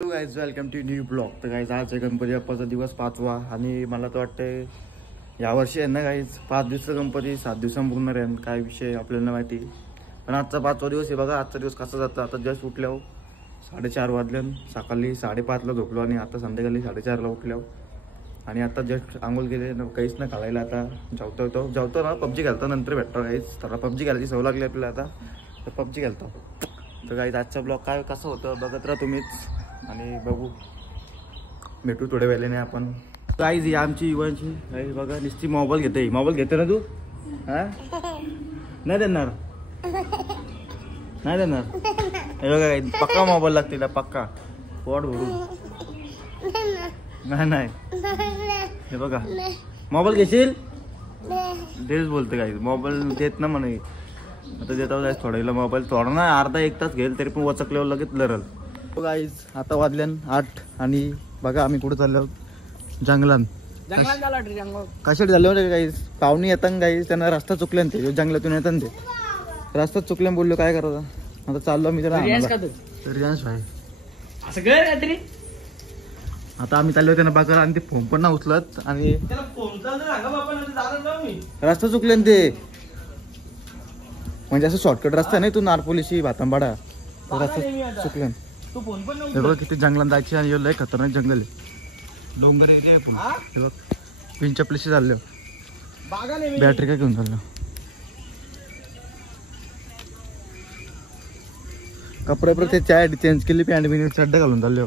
Hello guys, welcome to new blog. तर guys आज आहे गणपती बाप्पाचा दिवस 5वा आणि मला तर वाटतंय यावर्षी आहे ना गाईज 5 दिवस गणपती 7 दिवसांनी पूर्ण राहील. काय विषय आपल्याला माहिती, पण आजचा 5वा दिवस आहे. बघा आजचा दिवस कसा जातो. आता जस्ट उठल्यावर 4:30 वाजल्या, सकाळी 5:30ला झोपलो आणि आता संध्याकाळी 4:30ला उठल्यावर आणि आता जस्ट आंघोळ केले, काहीच ना खायला. आता जावतो ना पबजी खेळतो, नंतर भेटतो गाईज. तर पबजी खेळायची सवय लागली आपल्याला आता, तर पबजी खेळतो. तर गाईज आजचा ब्लॉग काय कसं होतं बघत राहा तुम्हीच आणि बघू, भेटू थोड्या वेळेने आपण. गाईज ही आमची युवांची गाईज बघा, नुसती मोबाईल घेते ना तू. हा नाही देणार, नाही देणार. हे बघा गाईज पक्का मोबाईल लागते तिला, पक्का पोट भरू. नाही हे बघा, मोबाईल घेशील तेच बोलते गाईज. मोबाईल देत ना म्हणे, आता देता जायचं थोडा हिला मोबाईल. थोडा ना अर्धा 1 तास घेईल तरी पण वचकल्यावर लगेच लरल. गाईज आता वाजल्यान 8 आणि बघा आम्ही कुठे चाललो, जंगलात. कशासाठी झाले होते गाईज, पाहुणे येतात गाईज, त्यांना रस्ता चुकल्या ते जंगलातून येतात, ते रस्ता चुकल्या बोललो काय करायचं. आता चाललो मी त्याला रियांश भाई आता आम्ही चाललो त्यांना बघा आणि ते फोन पण ना उचलत आणि रस्ता चुकले ते, म्हणजे असं शॉर्टकट रस्ता नाही, तू नारपोलीशी भातांबाडा रस्ता चुकल्या. बघ किती जंगलात जायची आणि लय खतरनाक जंगल आहे, डोंगर एरिया आहे पुन्हा. हे बघ पिंच्या प्लेशी चाललो, बॅटरी काय घेऊन चाललो. कपडे परत ते चाय चेंज केली, पॅन्ट बिन चड्डा घालून चाललो.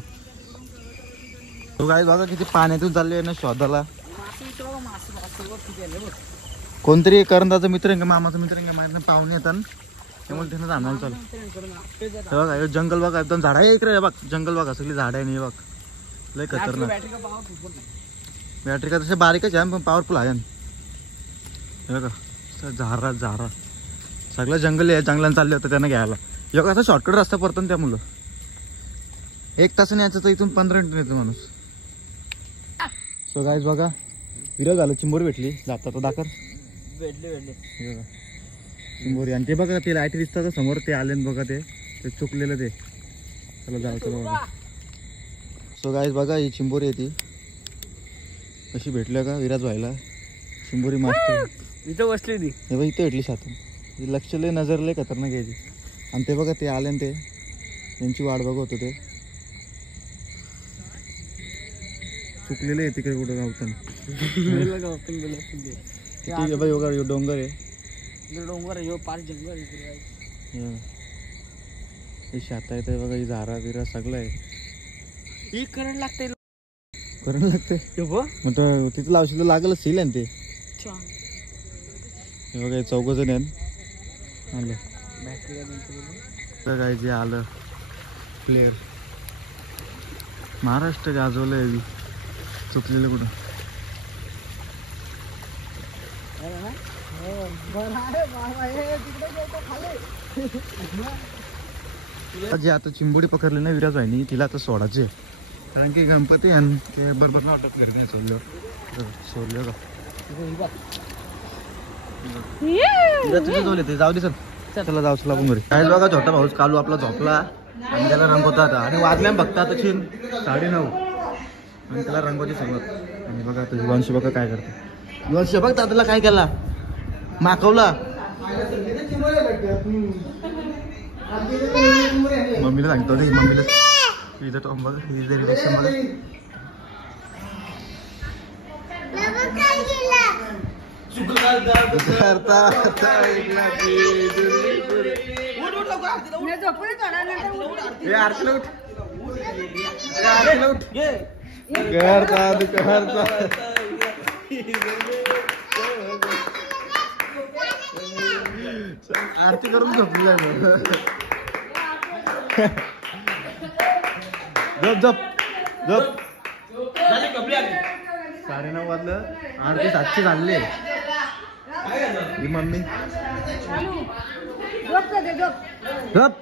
तो काय बघा किती पाण्यातून चाललोय ना शोधाला. कोणतरी करंदाचा मित्र आहे का मामाचा मित्र आहे का माहित नाही, पाहुणे येतात त्यामुळे त्यांना जाणार चालू. हे बघा जंगल बघा, एकदम झाड आहे इकडे बघ, जंगल बघा सगळी झाड आहे. नाही बघ लय खतरनाक. बॅटरी का तसे बारीकच आहे पण पॉवरफुल आहे. हे बघा झारा सगळं जंगल आहे, जंगलात चालले होतं त्यांना घ्यायला. हे बघा असं शॉर्टकट रस्ता पडतो ना त्या मुलं, 1 तासाने यायचं तर इथून 15 मिनिट येतो माणूस. सो गाईज बघा विरळ झालं, चिंबोरी भेटली जाता दाखर भेटले चिंबोरी. आणि ते बघा ते लाईट दिसतात समोर, ते आले बघा, ते चुकलेलं ते. चला जायचं बघा. सो गाईज बघा ही चिंबोरी आहे, ती कशी भेटल्या का विराज व्हायला. चिंबोरी मास्टर इथं बसली ती, हे बघा इथं भेटली सातून. लक्ष लय नजर लय खतरनाक यायची. आणि ते बघा ते आले ते, त्यांची वाट बघत होतो. ते चुकलेलं आहे तिकडे कुठं गावताना. डोंगर आहे, डोंगर आहे पार जंगल हे शाता येत बघा, ही झारा बिरा सगळं आहे. ही करंट लागते मग तिथं लावशील लागल सील आहे ते. हे बघा 4 जण आलं काय जे आलं प्लेअर महाराष्ट्र गाजवलंय. चुकलेलं कुठं जे आता चिंबोडी पकडली ना विराज भाईनी, तिला आता सोडायचे कारण की गणपती आणि ते बरोबर ना वाटत नाही सोडलं का ते जाऊ दे सर. चला जाऊ चला आपण घरी. काय बघा छोटा भाऊच कालू आपला झोपला आणि त्याला रंगवता आता आणि वाजल्या बघता आता 9:30 आणि त्याला रंगवायची सुरुवात. आणि बघा आता युवांशी बघा काय करते. युवांशी बघ दादाला काय केला, माकवला. मम्मीला सांगतो नाही, मम्मीला इथं तो बघ रिलेक्शन बघा. आरती करून झोपली झोप 9:30 वाजलं, 8 ते 7 झाले. ही मम्मी झोप